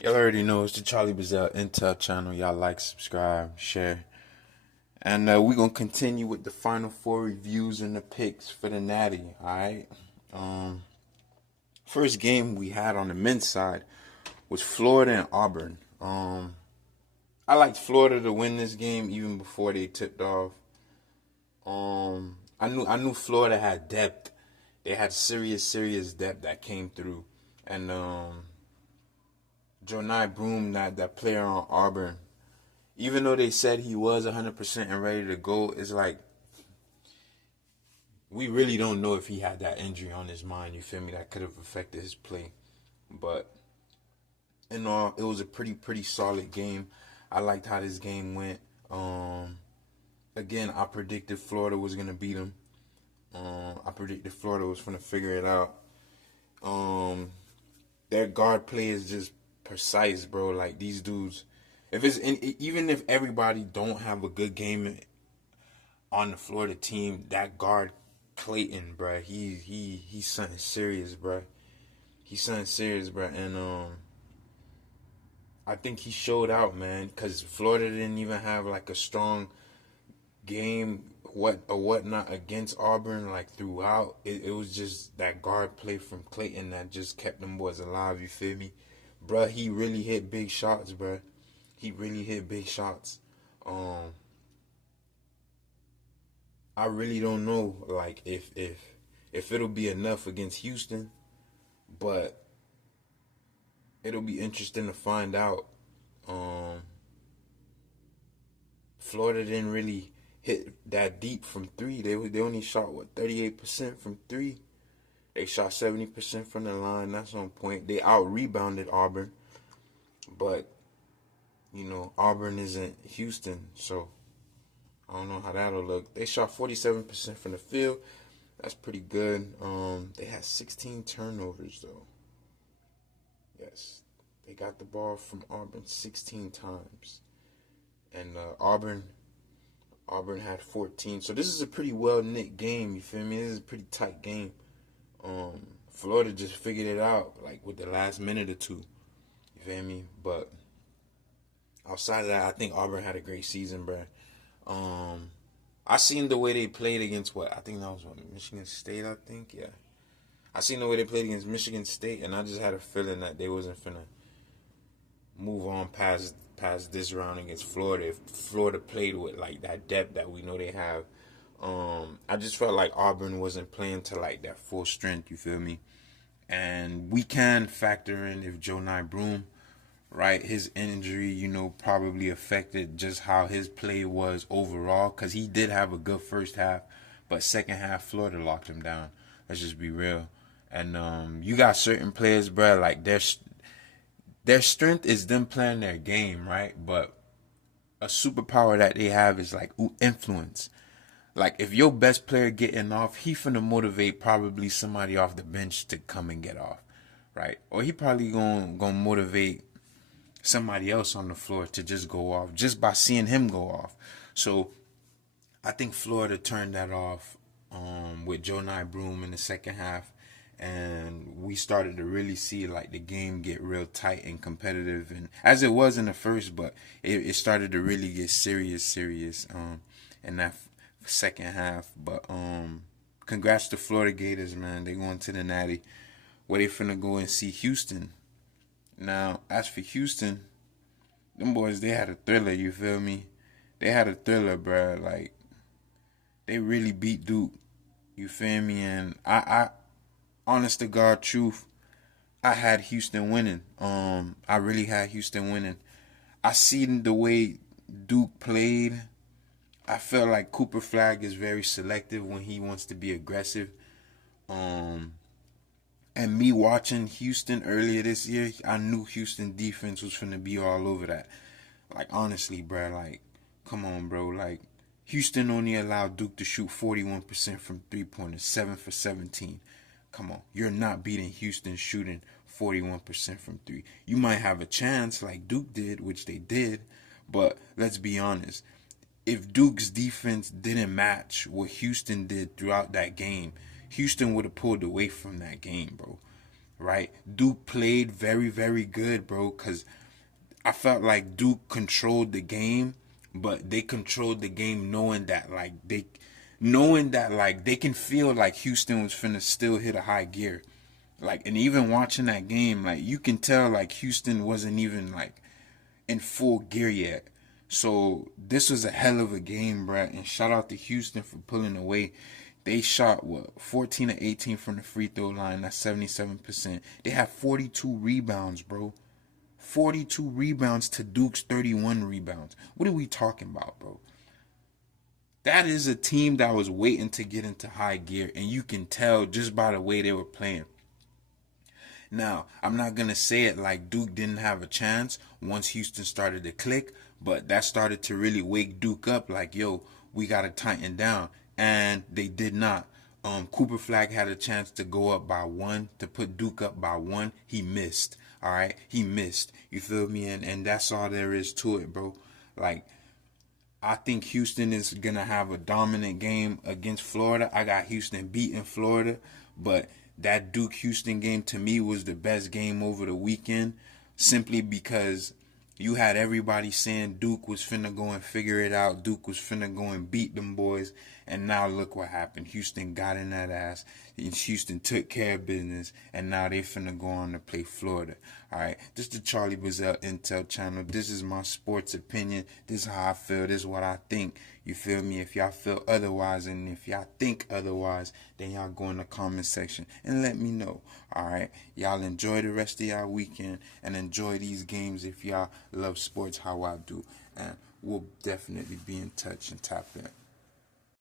Y'all already know it's the Charlie Bazell Intel channel. Y'all like, subscribe, share. And we're going to continue with the Final Four reviews and the picks for the Natty. Alright? Um, First game we had on the men's side was Florida and Auburn. I liked Florida to win this game even before they tipped off. I knew Florida had depth. They had serious depth that came through. And Jonai Broom, that player on Auburn, even though they said he was 100% and ready to go, it's like we really don't know if he had that injury on his mind. You feel me? That could have affected his play. But in all, it was a pretty solid game. I liked how this game went. Again, I predicted Florida was gonna beat them. I predicted Florida was gonna figure it out. Their guard play is just precise, bro. Like these dudes, even if everybody don't have a good game on the Florida team, that guard Clayton, bro, he's something serious, bro. He's something serious, bro, and I think he showed out, man, because Florida didn't even have like a strong game whatnot against Auburn like throughout. It was just that guard play from Clayton that just kept them boys alive. You feel me, bruh? He really hit big shots, bruh. He really hit big shots. I really don't know like if it'll be enough against Houston, but it'll be interesting to find out. Florida didn't really hit that deep from three. They only shot 38% from three. They shot 70% from the line. That's on point. They out rebounded Auburn, but Auburn isn't Houston, so I don't know how that'll look. They shot 47% from the field. That's pretty good. They had 16 turnovers though. Yes, they got the ball from Auburn 16 times, and Auburn had 14. So this is a pretty well knit game. You feel me? This is a pretty tight game. Florida just figured it out like with the last minute or two. You feel me? But outside of that, I think Auburn had a great season, bro. I seen the way they played against I think that was Michigan State. I think, yeah. I seen the way they played against Michigan State, and I just had a feeling that they wasn't finna move on past this round against Florida. If Florida played with like that depth that we know they have, I just felt like Auburn wasn't playing to like that full strength. You feel me? And we can factor in if Jonai Broom, right, his injury, probably affected just how his play was overall, because he did have a good first half, but second half Florida locked him down. Let's just be real. And you got certain players, bro, like their strength is them playing their game, right? But a superpower that they have is like influence. Like if your best player getting off, he finna motivate probably somebody off the bench to come and get off, right? Or he probably gonna motivate somebody else on the floor to just go off just by seeing him go off. So I think Florida turned that off with Jonai Broom in the second half, and we started to really see like the game get real tight and competitive, and as it was in the first, but it started to really get serious in that second half. But congrats to Florida Gators, man. They going to the Natty, where they finna go and see Houston. Now, as for Houston, them boys, they had a thriller, you feel me? They had a thriller, bruh. Like, they really beat Duke, you feel me? And I honest to God truth, I had Houston winning. I really had Houston winning. I seen the way Duke played. I felt like Cooper Flag is very selective when he wants to be aggressive. And me watching Houston earlier this year, I knew Houston defense was finna be all over that. Like, honestly, bro, like, come on, bro. Like, Houston only allowed Duke to shoot 41% from three-pointers, 7 for 17. Come on. You're not beating Houston shooting 41% from three. You might have a chance like Duke did, which they did, but let's be honest. If Duke's defense didn't match what Houston did throughout that game, Houston would have pulled away from that game, bro. right? Duke played very, very good, bro, because I felt like Duke controlled the game, but they controlled the game knowing that like they can feel like Houston was finna still hit a high gear. Like, and even watching that game, like you can tell like Houston wasn't even like in full gear yet. So this was a hell of a game, bruh. And shout out to Houston for pulling away. They shot 14 to 18 from the free throw line. That's 77%. They had 42 rebounds, bro. 42 rebounds to Duke's 31 rebounds. What are we talking about, bro? That is a team that was waiting to get into high gear, and you can tell just by the way they were playing. Now, I'm not going to say it like Duke didn't have a chance once Houston started to click, but that started to really wake Duke up like, yo, we got to tighten down. And they did not. Cooper Flag had a chance to go up by 1, to put Duke up by 1. He missed. All right? He missed. You feel me? And that's all there is to it, bro. Like, I think Houston is going to have a dominant game against Florida. I got Houston beating Florida, but that Duke-Houston game to me was the best game over the weekend, simply because you had everybody saying Duke was finna go and figure it out. Duke was finna go and beat them boys. And now look what happened. Houston got in that ass. And Houston took care of business. And now they finna go on to play Florida. All right. This is the Charlie Bazell Intel channel. This is my sports opinion. This is how I feel. This is what I think. You feel me? If y'all feel otherwise and if y'all think otherwise, then y'all go in the comment section and let me know. All right. Y'all enjoy the rest of y'all weekend and enjoy these games if y'all love sports how I do. And we'll definitely be in touch and tap in.